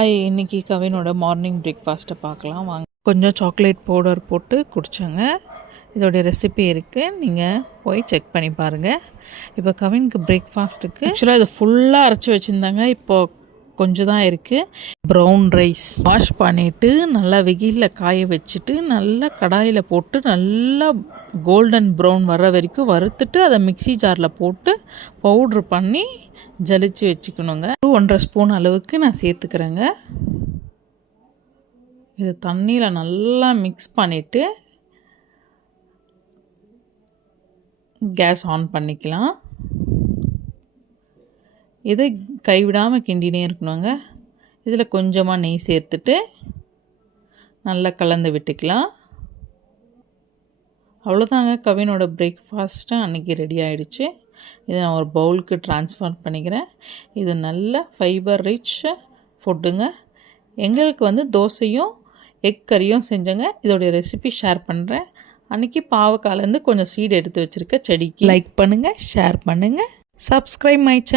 இன்றைக்கி கவினோட மார்னிங் பிரேக்ஃபாஸ்ட்டை பார்க்கலாம் வாங்க. கொஞ்சம் சாக்லேட் பவுடர் போட்டு குடித்தோங்க. இதோடைய ரெசிபி இருக்குது, நீங்கள் போய் செக் பண்ணி பாருங்கள். இப்போ கவினுக்கு பிரேக்ஃபாஸ்ட்டுக்கு ஆக்சுவலாக இதை ஃபுல்லாக அரைச்சி வச்சுருந்தாங்க. இப்போது கொஞ்சம் தான் இருக்குது. ப்ரௌன் ரைஸ் வாஷ் பண்ணிவிட்டு நல்லா வெயிலில் காய வச்சுட்டு நல்லா கடாயில் போட்டு நல்லா கோல்டன் ப்ரௌன் வர்ற வரைக்கும் வறுத்துட்டு அதை மிக்ஸி ஜாரில் போட்டு பவுட்ரு பண்ணி ஜலிச்சு வச்சுக்கணுங்க. 1.5 ஸ்பூன் அளவுக்கு நான் சேர்த்துக்கிறேங்க. இது தண்ணியில் நல்லா மிக்ஸ் பண்ணிவிட்டு கேஸ் ஆன் பண்ணிக்கலாம். இதை கைவிடாமல் கிண்டினே இருக்கணுங்க. இதில் கொஞ்சமாக நெய் சேர்த்துட்டு நல்லா கலந்து விட்டுக்கலாம். அவ்வளோதாங்க, கவினோட பிரேக்ஃபாஸ்ட்டு அன்றைக்கி ரெடி ஆகிடுச்சு. இதை நான் ஒரு பவுலுக்கு ட்ரான்ஸ்ஃபர் பண்ணிக்கிறேன். இது நல்ல ஃபைபர் ரிச் ஃபுட்டுங்க. எங்களுக்கு தோசையும் எக் கறியும் செஞ்சேங்க. இதோடைய ரெசிபி ஷேர் பண்ணுறேன். அன்றைக்கி பாவக்காலேருந்து கொஞ்சம் சீடு எடுத்து வச்சுருக்க செடிக்கு லைக் பண்ணுங்கள், ஷேர் பண்ணுங்கள், சப்ஸ்கிரைப் மை சேனல்.